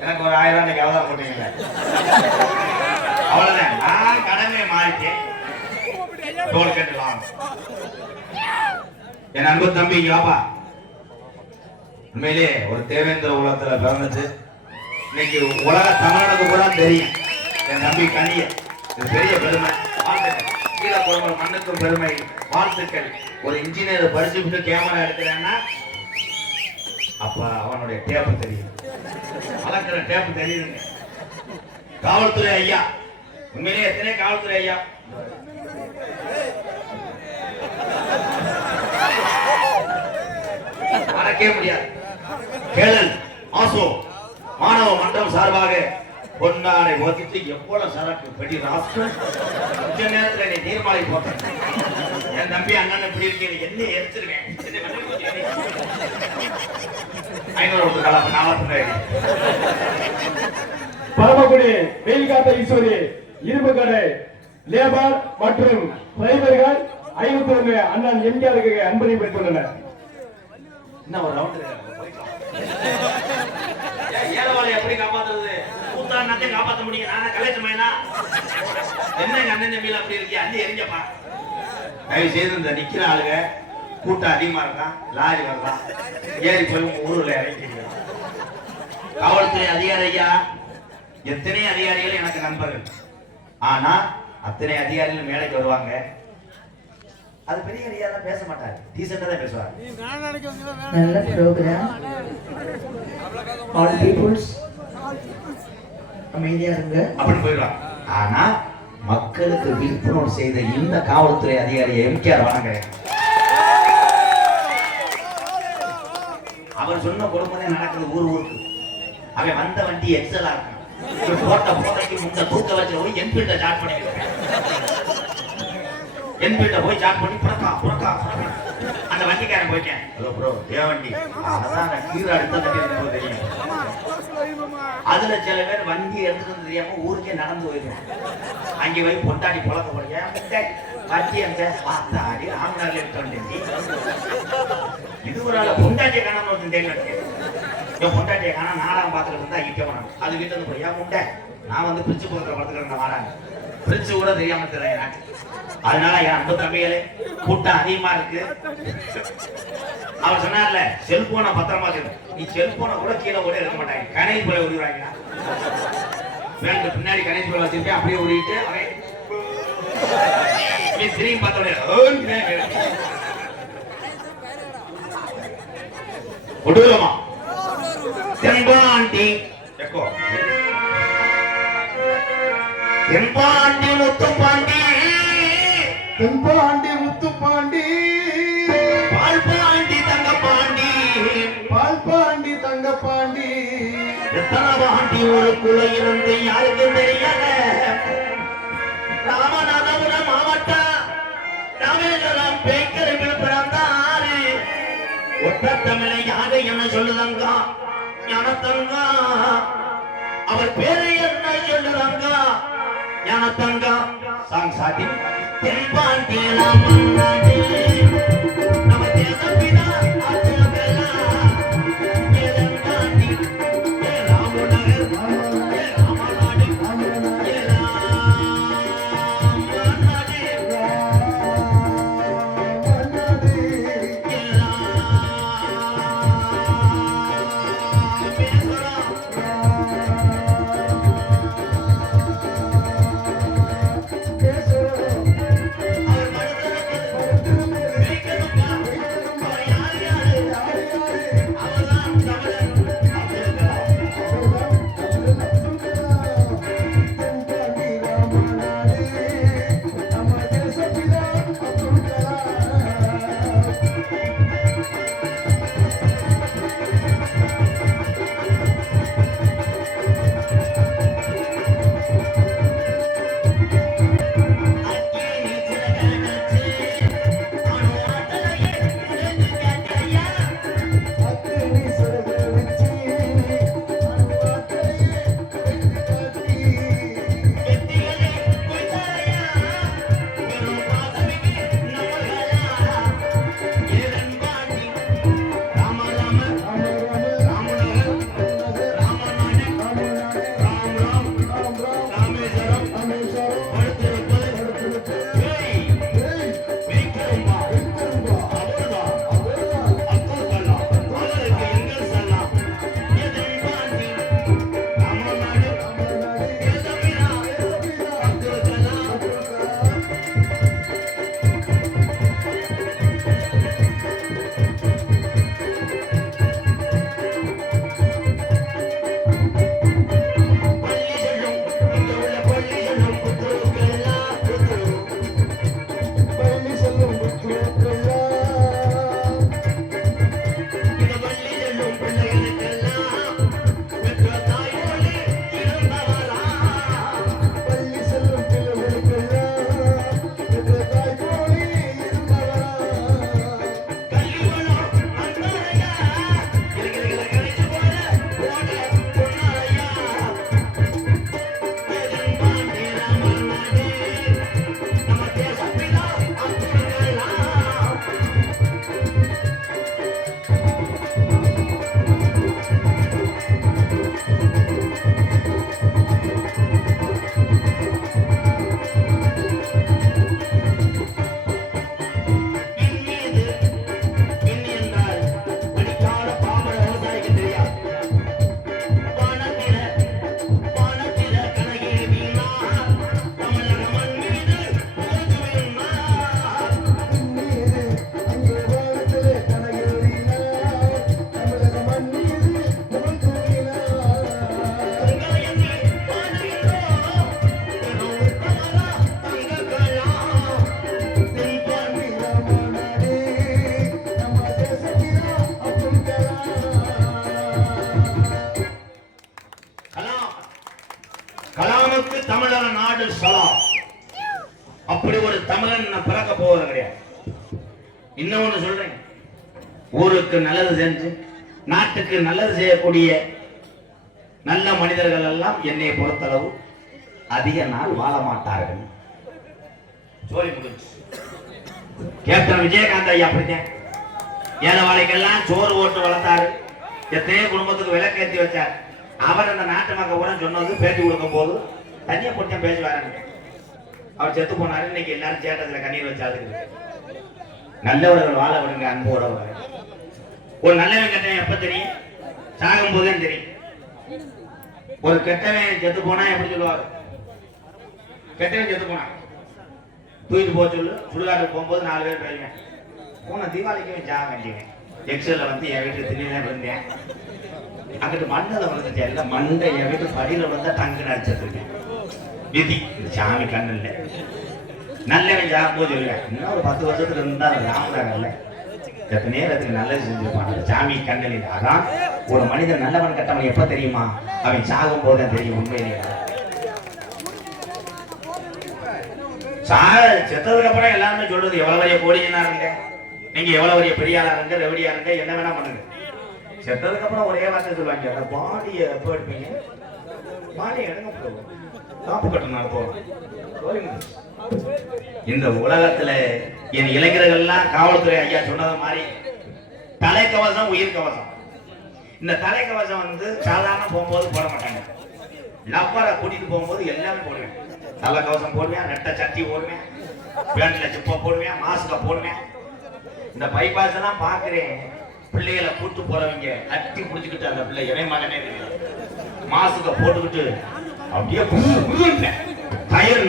எனக்கு ஒரு ஆயிரம் ரூபாய் அவதான் போட்டீங்களே அவ்வளவுதான் நான் கடமையை மாறிட்டேன் டோல் கட்டலாம் என் அன்பு தம்பி யோபா உண்மையிலே ஒரு தேவேந்திர உலகத்துல பிறந்துச்சு இன்னைக்கு உலக தமிழனுக்கு கூட தெரியும். என் தம்பி கனிய. இது பெரிய பெருமை. வாழ்த்துக்கள். கீழே மண்ணுக்கும் பெருமை. வாழ்த்துக்கள். ஒரு இன்ஜினியர் படிச்சுட்டு கேமரா எடுக்கிறான்னா அப்ப அவனுடைய டேப்பு தெரியும். அளக்கிற டேப்பு தெரியுதுங்க. காவல்துறை ஐயா. உண்மையிலே எத்தனை காவல்துறை ஐயா? மறக்கவே முடியாது. கேளல் ஆசோ மாணவ மன்றம் சார்பாக பொன்னாடை ஒதுக்கிட்டு எவ்வளவு சரக்கு? பெடி ராஸ்கல். கொஞ்ச நேரத்துல நீ நீர்மாலை போட்ட என் தம்பி அண்ணன் இப்படி இருக்கீங்க என்ன எடுத்துருவேன்? ஐநூறு கலப்பு நாலாயிரத்து பரமக்குடி வெயில் காத்த ஈஸ்வரி இரும்பு கடை லேபர் மற்றும் டிரைவர்கள் ஐநூத்தி ஒன்று அண்ணன் எம்ஜிஆருக்கு அன்பளி பெற்றுள்ளனர். இன்னும் ஒரு ரவுண்ட் ஏழவாளை எப்படி காப்பாத்துறது? கூத்தாண்ணத்தை காப்பாத்த முடியும் நானா கலேஜ் மயனா என்ன எங்க அண்ணன் தம்பியில அப்படி இருக்கியா? அள்ளி எரிஞ்சப்பா. தயவு செய்து இந்த நிக்கிற ஆளுங்க கூட்டம் அதிகமா இருக்கான் லாரி வரலாம் ஏறி போய் உங்க ஊர்ல இறங்கிக்கிறீங்க காவல்துறை அதிகாரி ஐயா எத்தனை அதிகாரிகள் எனக்கு நண்பர்கள்? ஆனா அத்தனை அதிகாரிகள் மேடைக்கு வருவாங்க. அது பெரிய அதிகாரி பேச மாட்டாரு. டீசெண்டா தான் பேசுவாரு. நல்ல ப்ரோக்ராம் ஆல் பீப்புள்ஸ் அமைதியா இருங்க. அப்படி போயிடலாம். ஆனா மக்களுக்கு விழிப்புணர்வு செய்த இந்த காவல்துறை அதிகாரி எம்கேஆர் வணங்குறேன் அவர் சொன்ன கொடுமை நடக்குது ஊர் ஊருக்கு. அவன் வந்த வண்டி எக்ஸலா இருக்கும். போட்ட போதைக்கு முந்த தூக்க வச்சு போய் என்பிட்ட ஜாட் பண்ணிக்கிறேன் என்பிட்ட போய் ஜாட் பண்ணி புறக்கா புறக்கா புறக்கா. அந்த வண்டிக்காரன் போயிட்டேன். ஹலோ ப்ரோ ஏன் வண்டி. அதான் நான் கீழே அடுத்த தெரியும். அதுல சில பேர் வண்டி எடுத்துட்டு தெரியாம ஊருக்கே நடந்து போயிருக்காங்க அங்கே போய் பொட்டாடி புழக்க போறீங்க. வண்டி அந்த பார்த்தாடி ஆம்நாள் எடுத்து இது ஒரு ஆள் பொண்டாட்டிய காணாம ஒருத்தன் தெரியல என் பொண்டாட்டிய காணா நாலாம் பார்த்துட்டு இருந்தா இங்க போனாங்க. அது வீட்டுல இருந்து போய் ஏன் முட்டை நான் வந்து பிரிச்சு கொடுக்குற படத்துக்கு வராங்க. பிரிச்சு கூட தெரியாம தெரியும் அதனால என் அன்பு தம்பிகளே கூட்டம் அதிகமா இருக்கு. அவர் சொன்னார்ல செல்போனை பத்திரமா வச்சிரு நீ செல்போனை கூட கீழே கூட இருக்க மாட்டாங்க கனை போல ஓடிடுவாங்க பேண்ட் பின்னாடி கணேஷ் போல வச்சிருக்கேன் அப்படியே ஓடிட்டு அவன் நீ திரும்பி பார்த்தோட ஒடுவலமா தென்பாண்டி. எக்கோ. தென்பாண்டி முத்துப்பாண்டி. தென்பாண்டி முத்துப்பாண்டி. பால்பாண்டி தங்கப்பாண்டி. பால்பாண்டி தங்கப்பாண்டி. எத்தனை பாண்டி ஊருக்குள்ள இருந்து யாருக்கும் தெரியல ராமநாதபுரம் மாவட்டம் ராமேஸ்வரம் பேக்கரை விழுப்புரம் ஒற்ற தமிழை யாரு என்ன சொல்லுதங்க? ஞானத்தங்க. அவர் பேரு என்ன சொல்லுதங்க? ஞானத்தங்க சாங் சாட்டி தென்பாண்டியலாம் தேனா நம்ம ஊருக்கு நல்லது செஞ்சு நாட்டுக்கு நல்லது செய்யக்கூடிய நல்ல மனிதர்கள் எல்லாம் என்னை பொறுத்தளவு அதிக நாள் வாழ மாட்டார்கள். சோழி முடிஞ்சு கேப்டன் விஜயகாந்த் ஐயா அப்படித்தான். ஏழைவாளைக்கெல்லாம் சோறு ஓட்டு வளர்த்தாரு. எத்தனையோ குடும்பத்துக்கு விளக்கேற்றி வச்சார். அவர் அந்த நாட்டு மக்கள் கூட சொன்னது பேட்டி கொடுக்கும் போது தனியாக போட்டு பேசுவாருங்க அவர் செத்து போனாரு. இன்னைக்கு எல்லாரும் சேட்டத்துல கண்ணீர் வச்சாதுக்கு நல்லவர்கள் வாழ விடுங்க அன்போட ஒரு நல்லவன் கெட்டவன் எப்ப தெரியும்? சாகும் போதே தெரியும். ஒரு கெட்டவன் செத்து போனா எப்படி சொல்லுவாரு? கெட்டவன் செத்து போனா. தூக்கிட்டு போக சொல்லு. சுடுகாட்டுக்கு போகும்போது நாலு பேர் போயிருவேன் போன தீபாவளிக்கு ஜாக வேண்டியவன். எக்ஸல்ல வந்து என் வீட்டுக்கு திடீர்னு விழுந்தேன். அங்கிட்டு மண்ணில் விழுந்துட்டேன் இல்லை மண்டை என் வீட்டு படியில் விழுந்தா டங்கு நடிச்சிருக்கேன் விதி சாமி கண்ணு இல்லை நல்லவன் ஜாகும் போது இல்லை இன்னும் ஒரு பத்து வருஷத்துக்கு இருந்தா ராமதாங்கல்ல எத்தனை நேரத்துக்கு நல்லது செஞ்சிருப்பான் ஜாமி சாமி அதான் ஒரு மனிதன் நல்லவன் கட்டவன் எப்ப தெரியுமா? அவன் சாகும் போது தெரியும் உண்மையிலே சாக செத்ததுக்கு அப்புறம் எல்லாருமே சொல்றது எவ்வளவு பெரிய கோடியனா இருங்க? நீங்க எவ்வளவு பெரிய பெரியாளா இருங்க ரெவடியா இருங்க என்ன வேணா பண்ணுங்க. செத்ததுக்கு அப்புறம் ஒரே வார்த்தை சொல்லுவாங்க அந்த பாடியை எப்போ எடுப்பீங்க? பாடியை எடுங்க போதும் காப்பு கட்டணும் போதும் இந்த உலகத்துல என் இளைஞர்கள்லாம் காவல்துறை ஐயா சொன்னது மாதிரி தலைக்கவசம் உயிர் கவசம் இந்த தலைக்கவசம் வந்து சாதாரண போகும்போது போட மாட்டாங்க. லவ்வரை கூட்டிட்டு போகும்போது எல்லாமே போடுவேன். தலை கவசம் போடுவேன் ரெட்டை சட்டி போடுவேன் பேண்ட்ல சிப்பா போடுவேன் மாஸ்க போடுவேன். இந்த பைபாஸ் எல்லாம் பாக்குறேன் பிள்ளைகளை கூட்டு போறவங்க அட்டி புடிச்சுக்கிட்டு அந்த பிள்ளை இறை மகனே தெரியும் மாஸ்க போட்டுக்கிட்டு அப்படியே புது புதுன்னு டயர்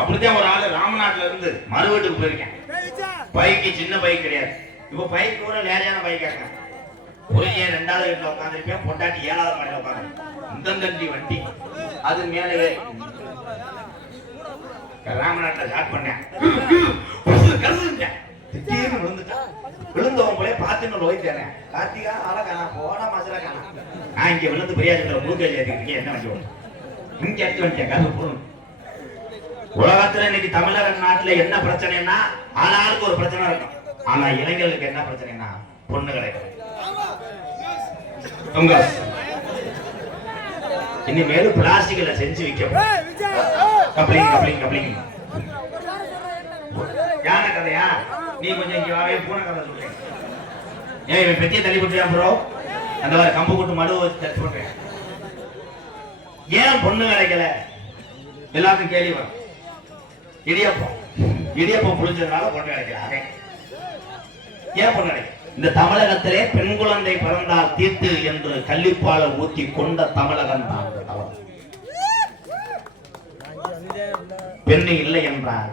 அப்படித்தான் ஒரு ஆளு ராமநாட்டுல இருந்து மறுவீட்டுக்கு போயிருக்கேன். பைக்கு சின்ன பைக் கிடையாது. இப்ப பைக் கூட நேரையான பைக் இருக்கேன் புரிஞ்ச ரெண்டாவது வீட்டுல உட்காந்துருப்பேன் பொண்டாட்டி ஏழாவது மாடியில உட்காந்து இந்த தண்டி வண்டி. அது மேல ராமநாட்டுல ஸ்டார்ட் பண்ணேன். கருதுட்டேன் திடீர்னு விழுந்துட்டான் விழுந்தவன் போலே பார்த்துன்னு லோய்த்தேனே கார்த்திகா ஆள காணா போனா மாசல காணா. நான் இங்க விழுந்து பெரியாஜில முழுக்க என்ன வண்டி இங்க எடுத்து வந்துட்டேன். கருது போகணும் உலகத்துல இன்னைக்கு தமிழக நாட்டுல என்ன பிரச்சனைனா ஆளாளுக்கு ஒரு பிரச்சனை இருக்கும். ஆனா இளைஞர்களுக்கு என்ன பிரச்சனைனா பொண்ணு கிடைக்கும் உங்க இனிமேல் பிளாஸ்டிக்ல செஞ்சு வைக்க கப்ளிங் கப்ளிங் கப்ளிங். யானை கதையா? நீ கொஞ்சம் இங்க வாவே பூனை கதை சொல்றேன். ஏன் இவன் பெத்திய தள்ளி போட்டியா ப்ரோ அந்த மாதிரி கம்பு போட்டு மடு வச்சு தள்ளி ஏன் பொண்ணு கிடைக்கல? எல்லாருக்கும் கேள்வி வரும். இடியப்பம். இடியப்பம் புளிஞ்சதுனால பொண்ணு கிடைக்கல ஏன் பொண்ணு இந்த தமிழகத்திலே பெண் குழந்தை பிறந்தால் தீர்த்து என்று கள்ளிப்பால ஊத்தி கொண்ட தமிழகம் தான் இந்த தவறு. பெண்ணு இல்லை என்றால்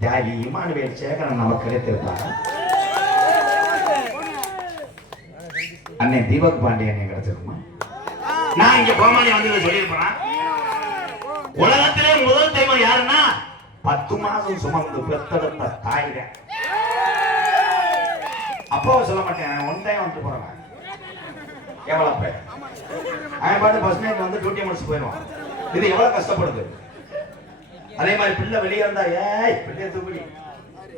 தியாகி இமானுவேல் சேகரன் நமக்கு கிடைத்திருப்பார்? அண்ணன் தீபக் பாண்டியன் கிடைச்சிருக்குமா நான் இங்க கோமாளி வந்து சொல்லியிருப்பேன்? உலகத்திலே முதல் தெய்வம் யாருன்னா பத்து மாசம் சுமந்து பெத்தெடுத்த தாய் தான் அப்பாவை சொல்ல மாட்டேன் ஒன் டைம் வந்துட்டு போறேன் எவ்வளவு பேர்? அவன் பாட்டு பஸ் நைட் வந்து டியூட்டி முடிச்சு போயிடுவான். இது எவ்வளவு கஷ்டப்படுது? அதே மாதிரி பிள்ளை வெளியே வந்தா ஏய் பிள்ளைய தூக்கி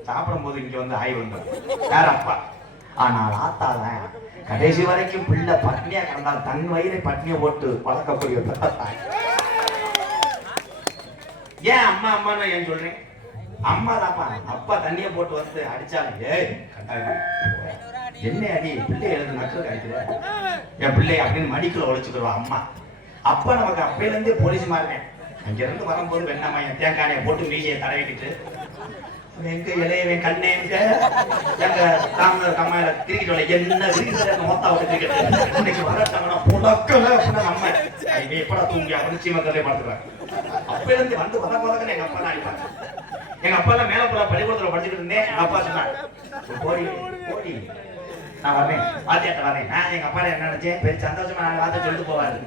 சாப்பிடும் போது இங்க வந்து ஆய் வந்து யார் அப்பா? ஆனால் ஆத்தாதான் கடைசி வரைக்கும் பிள்ளை பட்னியா கிடந்தால் தன் வயிறை பட்னியை போட்டு வளர்க்கக்கூடிய தாய் ஏன் அம்மா அம்மா நான் ஏன் சொல்றேன் அம்மா தாப்பா அப்பா தண்ணியை போட்டு வந்து அடிச்சாலும் ஏய் என்ன அடி பிள்ளை எழுது நக்கல் அடிக்கிற என் பிள்ளை அப்படின்னு மடிக்குள்ள உழைச்சுக்கிறோம் அம்மா. அப்பா நமக்கு அப்பையில இருந்தே போலீஸ் மாறினேன் அங்க இருந்து வரும்போது வெண்ணம்மா என் தேங்காயை போட்டு மீசையை தடவிக்கிட்டு எங்க இளையவன் கண்ணே எங்க எங்க தாமதர் கம்மாயில கிரிக்கெட் விளைய என்ன கிரிக்கெட் மொத்தம் விட்டு கிரிக்கெட் இன்னைக்கு வரட்டாங்கன்னா புடக்கல அப்படின்னா அம்மா. ஐயே எப்படா தூங்கி அவனுச்சி சீமக்கல்லே பார்த்துக்கிறேன் அப்பையில இருந்து வந்து வத போறதுக்கு எங்க அப்பா தான் அடிப்பாங்க. எங்க அப்பா எல்லாம் மேல போல பள்ளிக்கூடத்துல படிச்சுட்டு இருந்தேன். எங்க அப்பா சொன்னாங்க போடி போடி. நான் வரேன். வாத்தியாட்ட வரேன். நான் எங்க அப்பா என்ன நினைச்சேன் பெரிய சந்தோஷமா நான் வார்த்தை சொல்லிட்டு போவாரு.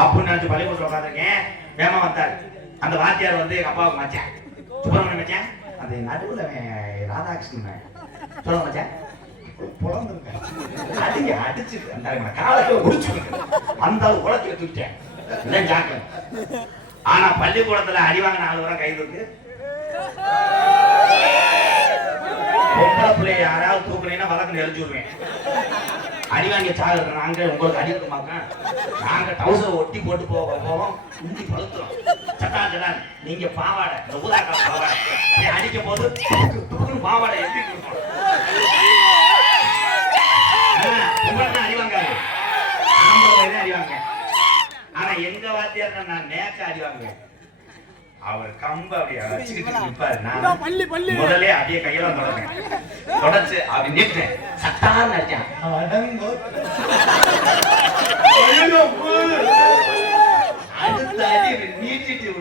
அப்படின்னு நினைச்சு பள்ளிக்கூடத்துல உட்காந்துருக்கேன் வேமா வந்தார். அந்த வாத்தியார் வந்து எங்க அப்பாவுக்கு மச்சான். சுப்பிரமணியம் மச்சான். அந்த நடுவுல அவன் ராதாகிருஷ்ணன் சொல்ல மச்சான். அடிங்க அடிச்சு. அந்த காலத்தை முடிச்சு அந்த அளவு உலகத்துல தூக்கிட்டேன். ஆனா பள்ளிக்கூடத்துல அறிவாங்க நாலு வர கை தூக்கு பொம்பளை பிள்ளைய யாராவது தூக்கலைன்னா வழக்கு நெறிஞ்சு விடுவேன். அடி வாங்கி நாங்க உங்களுக்கு அடி இருக்குமாக்க நாங்க டவுசர் ஒட்டி போட்டு போக போவோம் உண்டி பழுத்துறோம் சட்டா சட்டா நீங்க பாவாடை இந்த ஊதாக்கா பாவாடை. நீ அடிக்கும் போது துக்கு பாவாடை எப்படி இருக்கும் உங்களுக்கு அடி ஆம்பளை தான் ஆனா எங்க வாத்தியார் நான் வாங்குவேன் அவர் கம்ப அப்படியே வச்சுக்கிட்டு நிப்பாரு. நான் முதல்ல அப்படியே கையில தொடங்க. தொடச்சு அப்படி நீட்டேன் சட்டான்னு அடிச்சான். அடங்கோ. அடுத்த அடி நீட்டிட்டு